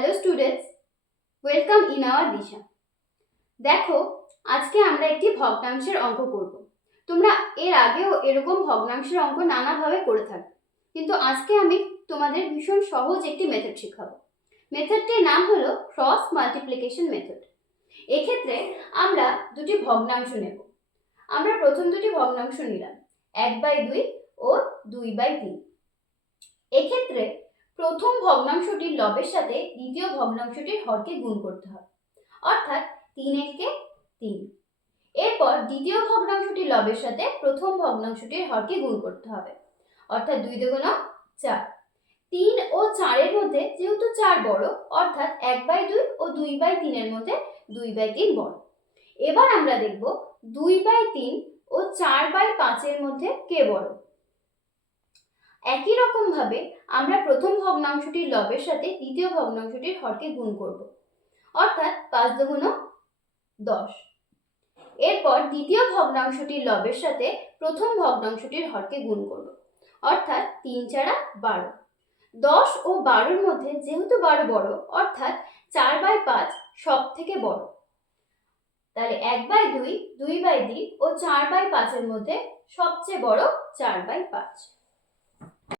Hello students welcome in our Disha দেখো, আজকে আমরা একটি ভগ্নাংশের অঙ্ক করব। তোমরা এর আগেও এরকম ভগ্নাংশের অঙ্ক নানাভাবে করে থাকো কিন্তু আজকে আমি তোমাদের ভীষণ সহজ একটি মেথড শেখাবো। মেথডটির নাম হলো ক্রস মাল্টিপ্লিকেশন মেথড এক্ষেত্রে আমরা দুটি ভগ্নাংশ নেব। আমরা প্রথম দুটি ভগ্নাংশ নিলাম, এক বাই দুই ও দুই বাই তিন। এক্ষেত্রে প্রথম ভগ্নাংশটির লবের সাথে দ্বিতীয় ভগ্নাংশটির হরকে গুণ করতে হবে। অর্থাৎ তিন একে তিন। এরপর দ্বিতীয় ভগ্নাংশটির লবের সাথে প্রথম ভগ্নাংশটির হরকে গুণ করতে হবে। অর্থাৎ দুই দুগুণ চার। তিন ও চারের মধ্যে যেহেতু চার বড়, অর্থাৎ এক বাই দুই ও দুই বাই তিনের মধ্যে দুই বাই তিন বড়। এবার আমরা দেখব দুই বাই তিন ও চার বাই পাঁচের মধ্যে কে বড়? একই রকম ভাবে আমরা প্রথম ভগ্নাংশটির লবের সাথে দ্বিতীয় ভগ্নাংশটির হরকে গুণ করব। অর্থাৎ পাঁচ দুগুণ দশ। এরপর দ্বিতীয় ভগ্নাংশটির লবের সাথে প্রথম ভগ্নাংশটির হরকে গুণ করব। অর্থাৎ তিন চারা বারো। দশ ও বারোর মধ্যে যেহেতু বারো বড়, অর্থাৎ চার বাই পাঁচ সব থেকে বড়। তাহলে এক বাই দুই দুই বাই তিন ও চার বাই পাঁচের মধ্যে সবচেয়ে বড় চার বাই পাঁচ।